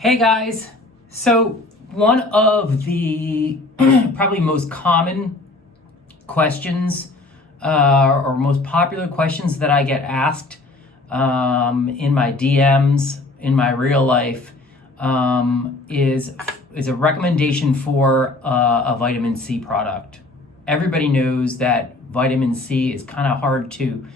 Hey guys, so one of the probably most common questions or most popular questions that I get asked in my DMs, in my real life, is a recommendation for a vitamin C product. Everybody knows that vitamin C is kind of hard to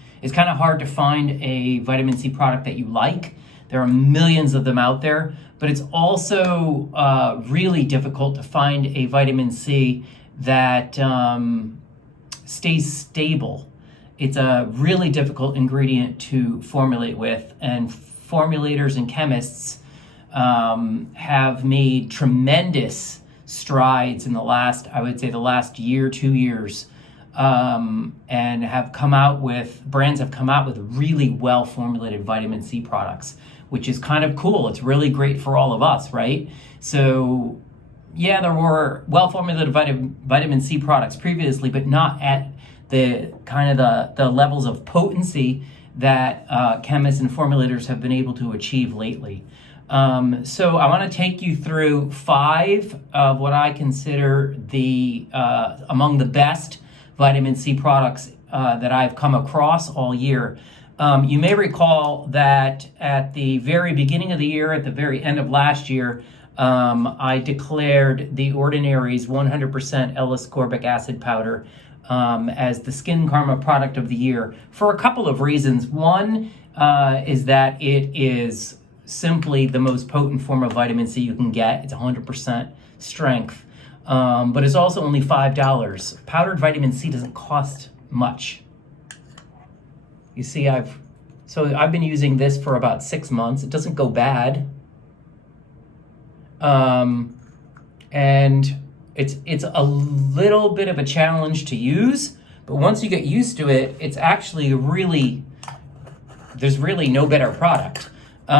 find a vitamin C product that you like. There are millions of them out there, but it's also really difficult to find a vitamin C that stays stable. It's a really difficult ingredient to formulate with, and formulators and chemists have made tremendous strides in the last year, 2 years, and brands have come out with really well formulated vitamin C products, which is kind of cool. It's really great for all of us, right? So yeah, there were well formulated vitamin C products previously, but not at the levels of potency that chemists and formulators have been able to achieve lately. So I want to take you through 5 of what I consider among the best vitamin C products that I've come across all year. You may recall that at the very beginning of the year, at the very end of last year, I declared The Ordinary's 100% L-ascorbic acid powder as the SKINCARMA product of the year for a couple of reasons. One is that it is simply the most potent form of vitamin C you can get. It's 100% strength, but it's also only $5. Powdered vitamin C doesn't cost much. You see, I've been using this for about 6 months. It doesn't go bad, and it's a little bit of a challenge to use. But once you get used to it, it's actually there's really no better product. Did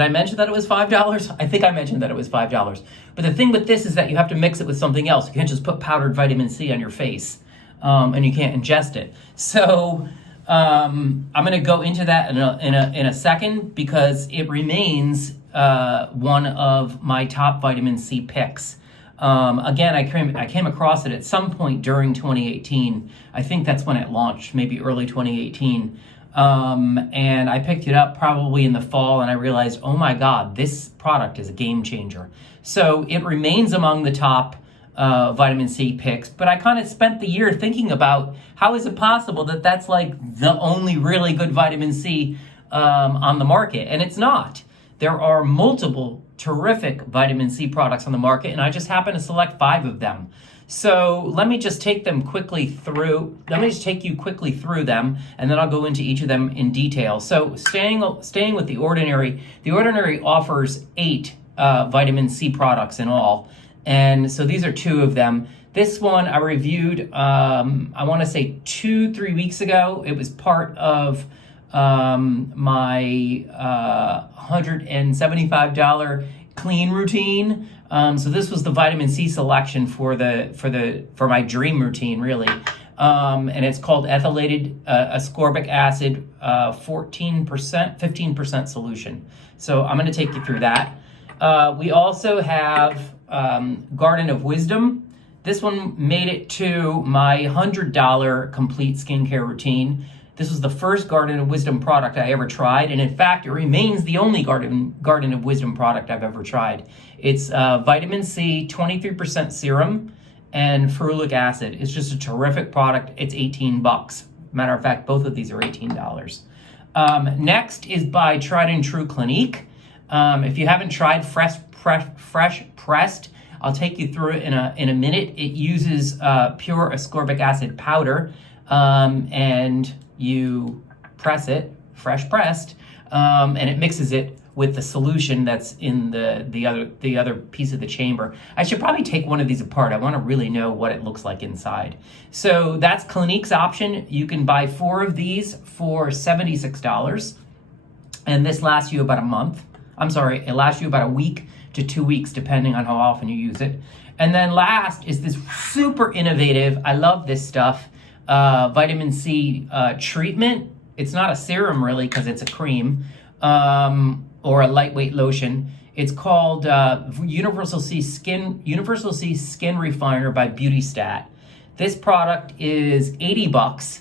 I mention that it was $5? I think I mentioned that it was $5. But the thing with this is that you have to mix it with something else. You can't just put powdered vitamin C on your face, and you can't ingest it. So I'm going to go into that in a second, because it remains one of my top vitamin C picks. Again, I came across it at some point during 2018. I think that's when it launched, maybe early 2018. And I picked it up probably in the fall, and I realized, oh my God, this product is a game changer. So it remains among the top vitamin C picks, but I kind of spent the year thinking about how is it possible that that's like the only really good vitamin C on the market, and it's not. There are multiple terrific vitamin C products on the market, and I just happen to select 5 of them. So let me just take you quickly through them, and then I'll go into each of them in detail. So staying with The Ordinary offers 8 vitamin C products in all. And so these are 2 of them. This one I reviewed, I want to say 2-3 weeks ago. It was part of my $175 clean routine. So this was the vitamin C selection for my dream routine, really. And it's called ethylated ascorbic acid, 15% solution. So I'm going to take you through that. We also have Garden of Wisdom. This one made it to my $100 complete skincare routine. This was the first Garden of Wisdom product I ever tried, and in fact, it remains the only Garden of Wisdom product I've ever tried. It's vitamin C, 23% serum, and ferulic acid. It's just a terrific product. It's $18. Matter of fact, both of these are $18. Next is by Tried and True Clinique. If you haven't tried Fresh Pressed, I'll take you through it in a minute. It uses pure ascorbic acid powder, and you press it, fresh pressed, and it mixes it with the solution that's in the other piece of the chamber. I should probably take one of these apart. I want to really know what it looks like inside. So that's Clinique's option. You can buy 4 of these for $76, and this lasts you about a month. It lasts you about a week to 2 weeks, depending on how often you use it. And then last is this super innovative, I love this stuff, vitamin C treatment. It's not a serum really, because it's a cream, or a lightweight lotion. It's called Universal C Skin Refiner by BeautyStat. This product is $80.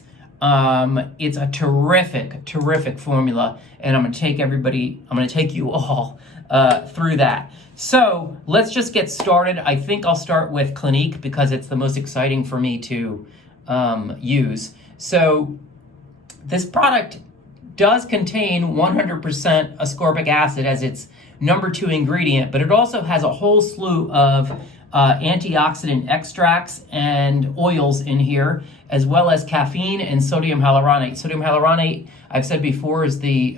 It's a terrific formula, and I'm gonna take you all through that. So let's just get started. I think I'll start with Clinique because it's the most exciting for me to use. So this product does contain 100% ascorbic acid as its number 2 ingredient, but it also has a whole slew of antioxidant extracts and oils in here, as well as caffeine and sodium hyaluronate. Sodium hyaluronate, I've said before, is the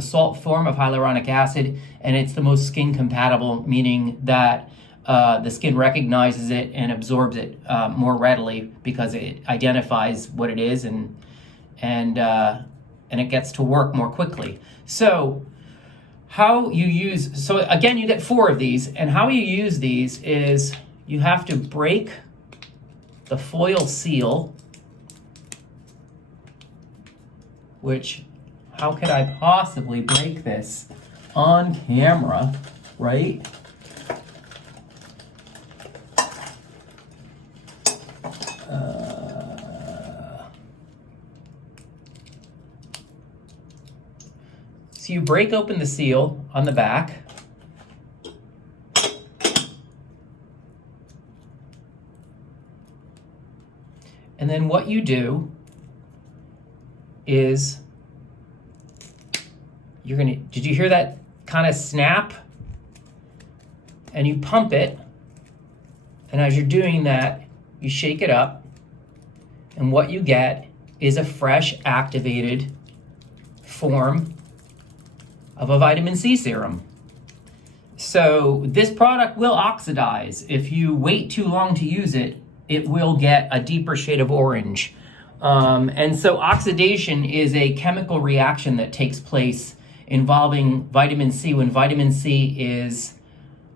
salt form of hyaluronic acid, and it's the most skin compatible, meaning that the skin recognizes it and absorbs it more readily because it identifies what it is and it gets to work more quickly. So again, you get 4 of these, and how you use these is you have to break the foil seal, which, how could I possibly break this on camera, right? So you break open the seal on the back. And then what you do is did you hear that kind of snap? And you pump it. And as you're doing that, you shake it up. And what you get is a fresh activated form of a vitamin C serum. So this product will oxidize. If you wait too long to use it, it will get a deeper shade of orange. And so oxidation is a chemical reaction that takes place involving vitamin C when vitamin C is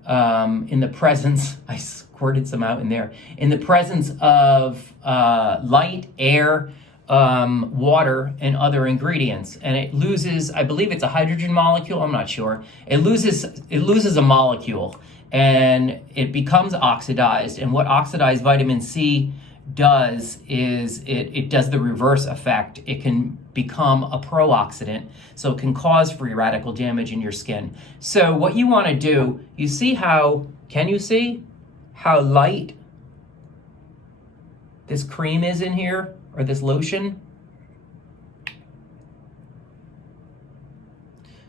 in the presence, I squirted some out in there, in the presence of light, air, water, and other ingredients. And it loses, I believe it's a hydrogen molecule, I'm not sure. It loses a molecule and it becomes oxidized. And what oxidized vitamin C does is it does the reverse effect. It can become a pro-oxidant, so it can cause free radical damage in your skin. So what you want to do, you see how, can you see how light this cream is in here, or this lotion?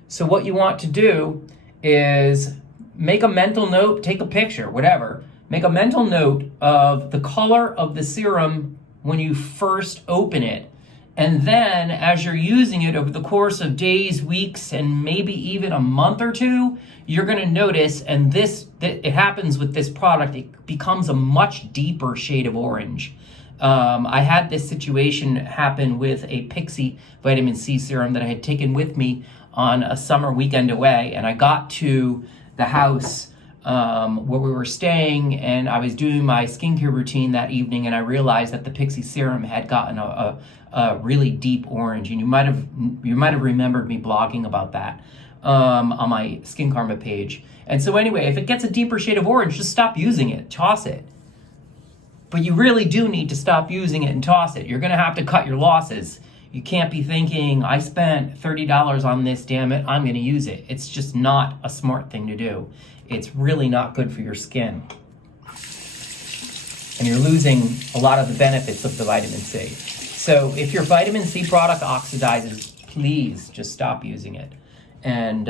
So what you want to do is make a mental note, take a picture, whatever. Make a mental note of the color of the serum when you first open it. And then as you're using it over the course of days, weeks, and maybe even a month or two, you're gonna notice, and it happens with this product, it becomes a much deeper shade of orange. I had this situation happen with a Pixie vitamin C serum that I had taken with me on a summer weekend away, and I got to the house where we were staying, and I was doing my skincare routine that evening, and I realized that the Pixie serum had gotten a really deep orange, and you might have remembered me blogging about that on my SKINCARMA page. And so anyway, if it gets a deeper shade of orange, just stop using it, toss it. But you really do need to stop using it and toss it. You're gonna have to cut your losses. You can't be thinking, I spent $30 on this, damn it, I'm gonna use it. It's just not a smart thing to do. It's really not good for your skin. And you're losing a lot of the benefits of the vitamin C. So if your vitamin C product oxidizes, please just stop using it and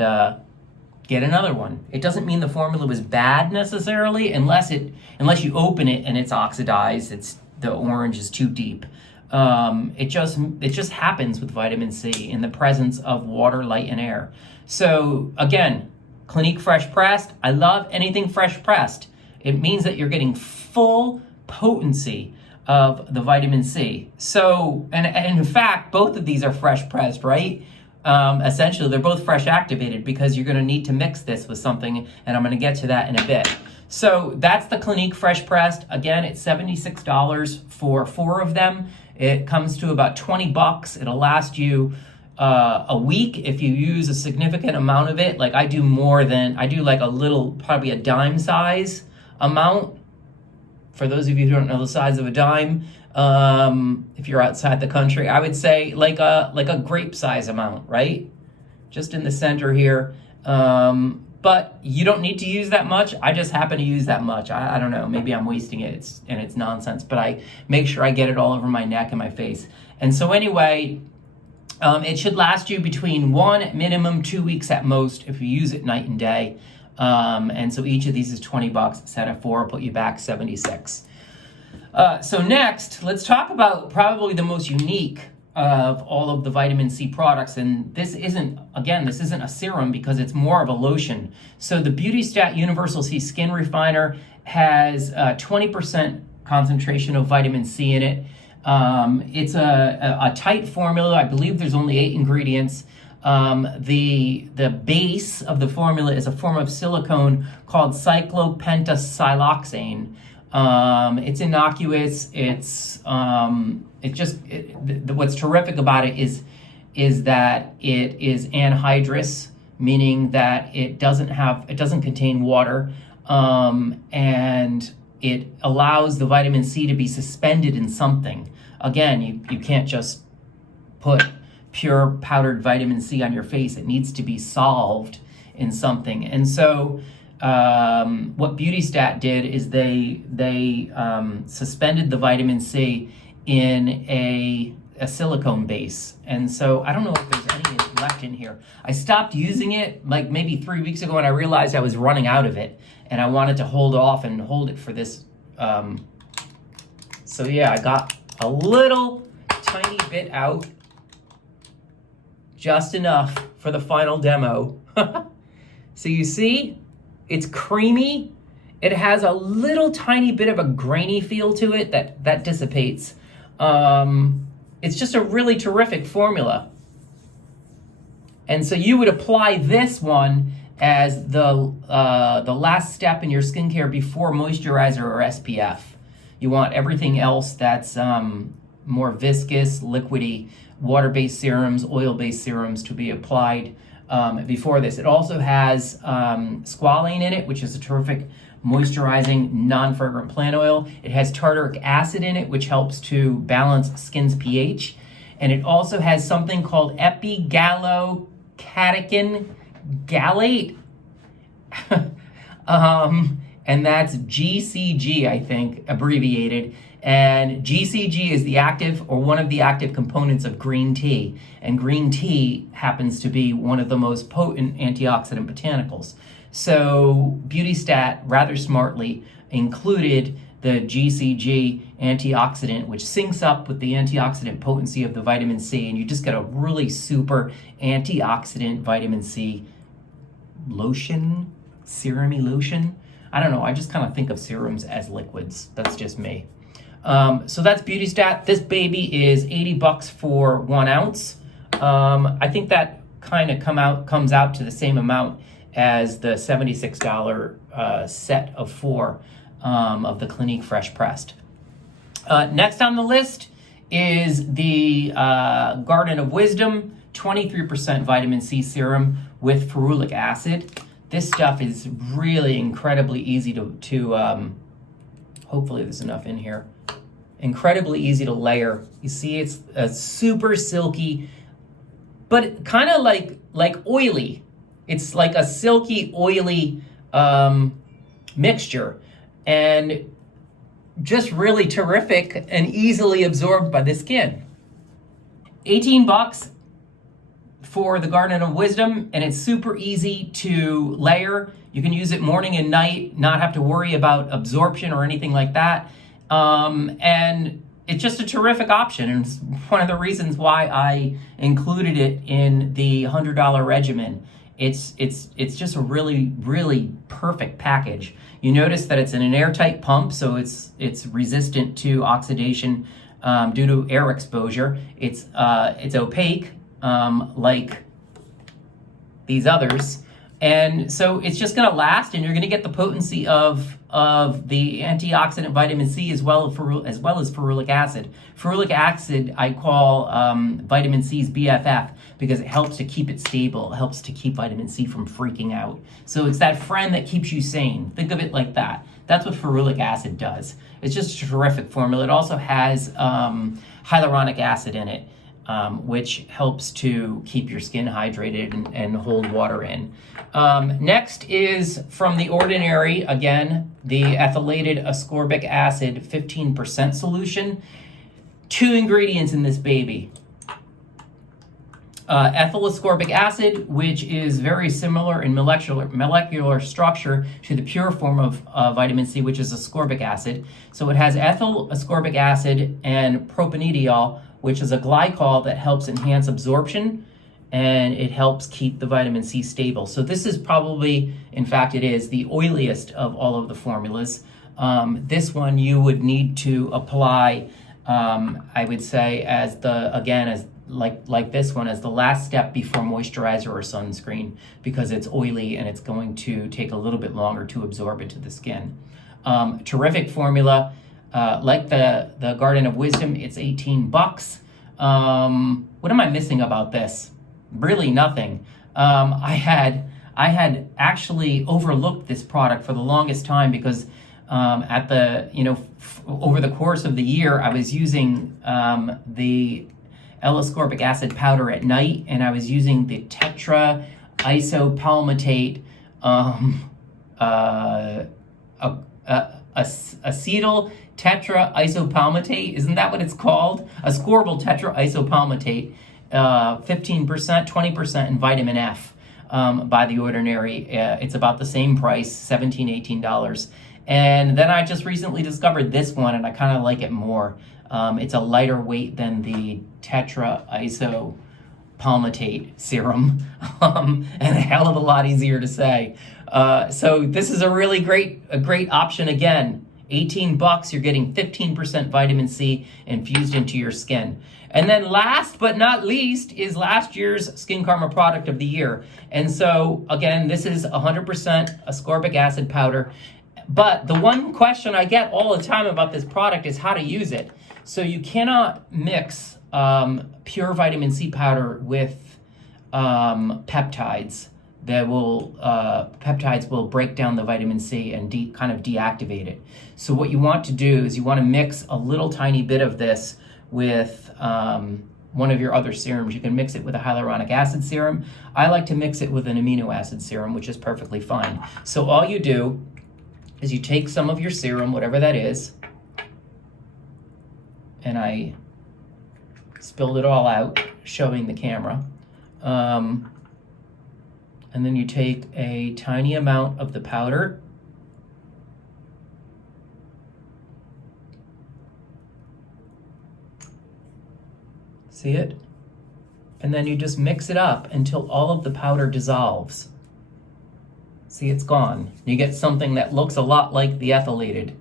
get another one. It doesn't mean the formula was bad necessarily, unless you open it and it's oxidized, the orange is too deep. It just happens with vitamin C in the presence of water, light, and air. So again, Clinique Fresh Pressed. I love anything fresh pressed. It means that you're getting full potency of the vitamin C. So, and in fact, both of these are fresh pressed, right? Essentially, they're both fresh activated because you're going to need to mix this with something, and I'm going to get to that in a bit. So that's the Clinique Fresh Pressed. Again, it's $76 for 4 of them. It comes to about $20. It'll last you a week if you use a significant amount of it. Like I do like a little, probably a dime size amount. For those of you who don't know the size of a dime, if you're outside the country, I would say like a grape size amount, right? Just in the center here. But you don't need to use that much. I just happen to use that much. I don't know, maybe I'm wasting it and it's nonsense, but I make sure I get it all over my neck and my face. And so anyway, it should last you between 1, minimum 2 weeks at most if you use it night and day. And so each of these is $20. Set of 4 will put you back 76. So next, let's talk about probably the most unique of all of the vitamin C products. And this isn't a serum because it's more of a lotion. So the BeautyStat Universal C Skin Refiner has 20% concentration of vitamin C in it. It's a tight formula. I believe there's only 8 ingredients. The base of the formula is a form of silicone called cyclopentasiloxane. It's innocuous. What's terrific about it is that it is anhydrous, meaning that it doesn't contain water, and it allows the vitamin C to be suspended in something. Again, you can't just put pure powdered vitamin C on your face. It needs to be solved in something. And so what BeautyStat did is they suspended the vitamin C in a silicone base. And so I don't know if there's any left in here. I stopped using it like maybe 3 weeks ago and I realized I was running out of it and I wanted to hold off and hold it for this. So yeah, I got a little tiny bit out, just enough for the final demo. So you see, it's creamy. It has a little tiny bit of a grainy feel to it that dissipates. It's just a really terrific formula. And so you would apply this one as the last step in your skincare before moisturizer or SPF. You want everything else that's more viscous, liquidy, water-based serums, oil-based serums to be applied before this. It also has squalane in it, which is a terrific moisturizing, non-fragrant plant oil. It has tartaric acid in it, which helps to balance skin's pH. And it also has something called epigallocatechin gallate. And that's GCG, I think, abbreviated. And GCG is the active or one of the active components of green tea. And green tea happens to be one of the most potent antioxidant botanicals. So BeautyStat, rather smartly, included the GCG antioxidant, which syncs up with the antioxidant potency of the vitamin C. And you just get a really super antioxidant vitamin C lotion, serum-y lotion. I don't know, I just kind of think of serums as liquids. That's just me. So that's BeautyStat. This baby is $80 for 1 ounce. I think that kind of comes out to the same amount as the $76 set of 4 of the Clinique Fresh Pressed. Next on the list is the Garden of Wisdom 23% vitamin C serum with ferulic acid. This stuff is really incredibly easy to hopefully there's enough in here. Incredibly easy to layer. You see, it's a super silky, but kind of like oily. It's like a silky, oily mixture, and just really terrific and easily absorbed by the skin. $18 for the Garden of Wisdom, and it's super easy to layer. You can use it morning and night, not have to worry about absorption or anything like that. And it's just a terrific option, and it's one of the reasons why I included it in the $100 regimen. It's just a really, really perfect package. You notice that it's in an airtight pump, so it's resistant to oxidation due to air exposure. It's opaque, like these others, And so it's just going to last, and you're going to get the potency of the antioxidant vitamin C as well as ferulic acid. Ferulic acid I call vitamin C's BFF because it helps to keep it stable. It helps to keep vitamin C from freaking out. So it's that friend that keeps you sane. Think of it like that. That's what ferulic acid does. It's just a terrific formula. It also has hyaluronic acid in it, which helps to keep your skin hydrated and hold water in. Next is from The Ordinary, again, the ethylated ascorbic acid 15% solution. 2 ingredients in this baby. Ethyl ascorbic acid, which is very similar in molecular structure to the pure form of vitamin C, which is ascorbic acid. So it has ethyl ascorbic acid and propanediol, which is a glycol that helps enhance absorption, and it helps keep the vitamin C stable. So this is probably, in fact it is, the oiliest of all of the formulas. This one you would need to apply, I would say, as like this one, as the last step before moisturizer or sunscreen, because it's oily and it's going to take a little bit longer to absorb into the skin. Terrific formula. Like the Garden of Wisdom, it's $18. What am I missing about this? Really nothing. I had actually overlooked this product for the longest time because over the course of the year, I was using the L-ascorbic acid powder at night, and I was using the tetra isopalmitate acetyl tetra isopalmitate, isn't that what it's called? Ascorbyl tetra isopalmitate, 15%, 20% in vitamin F by The Ordinary. It's about the same price, $17, $18. And then I just recently discovered this one, and I kind of like it more. It's a lighter weight than the tetra isopalmitate serum, and a hell of a lot easier to say. So this is a really great option. Again, $18, you're getting 15% vitamin C infused into your skin. And then last but not least is last year's SKINCARMA product of the year. And so again, this is 100% ascorbic acid powder. But the one question I get all the time about this product is how to use it. So you cannot mix pure vitamin C powder with peptides. Peptides will break down the vitamin C and kind of deactivate it. So what you want to do is you want to mix a little tiny bit of this with one of your other serums. You can mix it with a hyaluronic acid serum. I like to mix it with an amino acid serum, which is perfectly fine. So all you do is you take some of your serum, whatever that is, and I spilled it all out, showing the camera. And then you take a tiny amount of the powder. See it? And then you just mix it up until all of the powder dissolves. See, it's gone. You get something that looks a lot like the ethylated.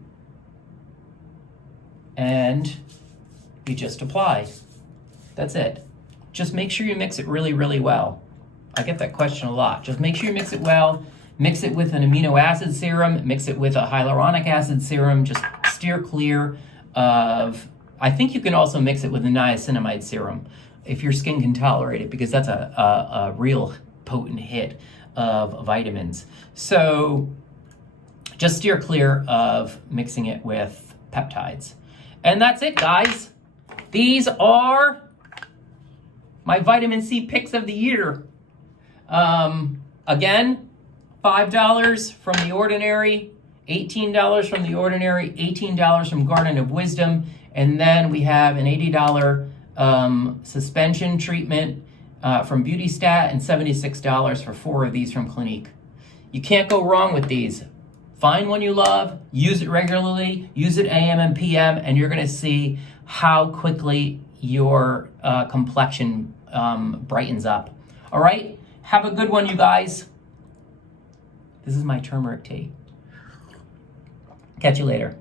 And you just apply. That's it. Just make sure you mix it really, really well. I get that question a lot. Just make sure you mix it well. Mix it with an amino acid serum. Mix it with a hyaluronic acid serum. Just steer clear of... I think you can also mix it with a niacinamide serum if your skin can tolerate it, because that's a real potent hit of vitamins. So just steer clear of mixing it with peptides. And that's it, guys. These are my vitamin C picks of the year. Again, $5 from The Ordinary, $18 from The Ordinary, $18 from Garden of Wisdom, and then we have an $80 suspension treatment from Beauty Stat, and $76 for 4 of these from Clinique. You can't go wrong with these. Find one you love, use it regularly, use it AM and PM, and you're gonna see how quickly your complexion brightens up. All right, have a good one, you guys. This is my turmeric tea. Catch you later.